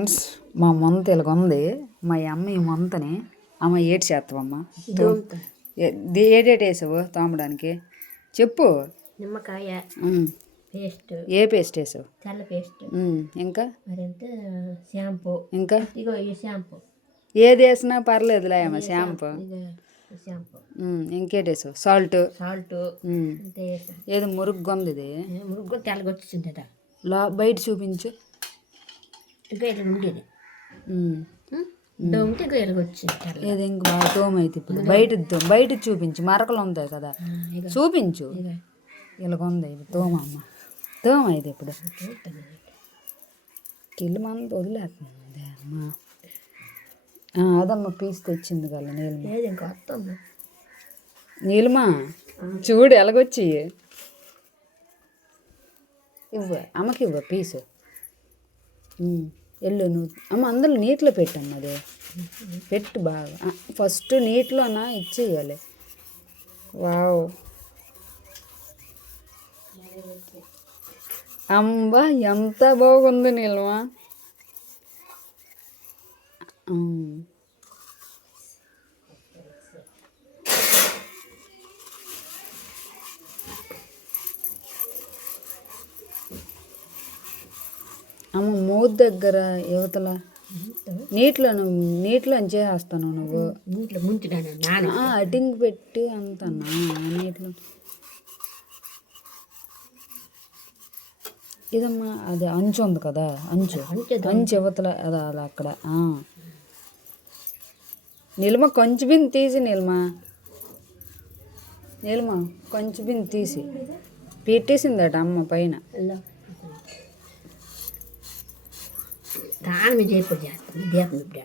Friends, మా మొంత ఇలాగుంది. మా అమ్మ ఈ మొంతని అమ్మ ఏటి చేస్తావమ్మ? ఏడేటి వేసావు తోమడానికి చెప్పు. నిమ్మకాయ పేస్ట్. ఏ పేస్ట్ వేసావు? తెల్ల పేస్ట్. ఇంకా షాంపూ. ఇంకా ఇగో ఈ షాంపూ. ఏది వేసినా పర్లేదులే అమ్మ. షాంపూ. ఇంకేటి వేసావు? సాల్ట్. ఏది మురుగ్గా ఉంది? ఇది మురుగ్గు తెల్లగొచ్చిందట. బయట చూపించు. ఇక ఇలా ఉండేది దోమితే ఇక ఎలాగొచ్చింది. ఏది ఇంక బాగా దోమ అయితే ఇప్పుడు బయట చూపించు. మరకలు ఉంటాయి కదా, చూపించు. ఇలాగుంది ఇది దోమ అమ్మ. దోమ అయితే ఇప్పుడు కిల్లు మంది వదిలేస్తుంది అమ్మ. అదమ్మ పీస్ తెచ్చింది కదా నీలిమా. చూడు ఎలాగొచ్చి. ఇవ్వ అమ్మకి, ఇవ్వ పీసు. ఎల్లు నువ్వు అమ్మ. అందులో నీటిలో పెట్టమ్మా. అది పెట్టు బాగా. ఫస్ట్ నీటిలోనా ఇచ్చేయాలి. వావ్ అమ్మా, ఎంత బాగుంది నీలిమా. అమ్మ మూతి దగ్గర యువతల నీటిలో చేస్తాను నువ్వు. అటింగ్ పెట్టి అంతనా నీటిలో. ఇదమ్మా అది అంచు ఉంది కదా, అంచు యువతల అదా అలా అక్కడ. నీలిమ కొంచెం బిన్ తీసి. నీలిమ కొంచెం బిన్ తీసి పెట్టేసిందట అమ్మ పైన. దాని మీద చేస్తాను.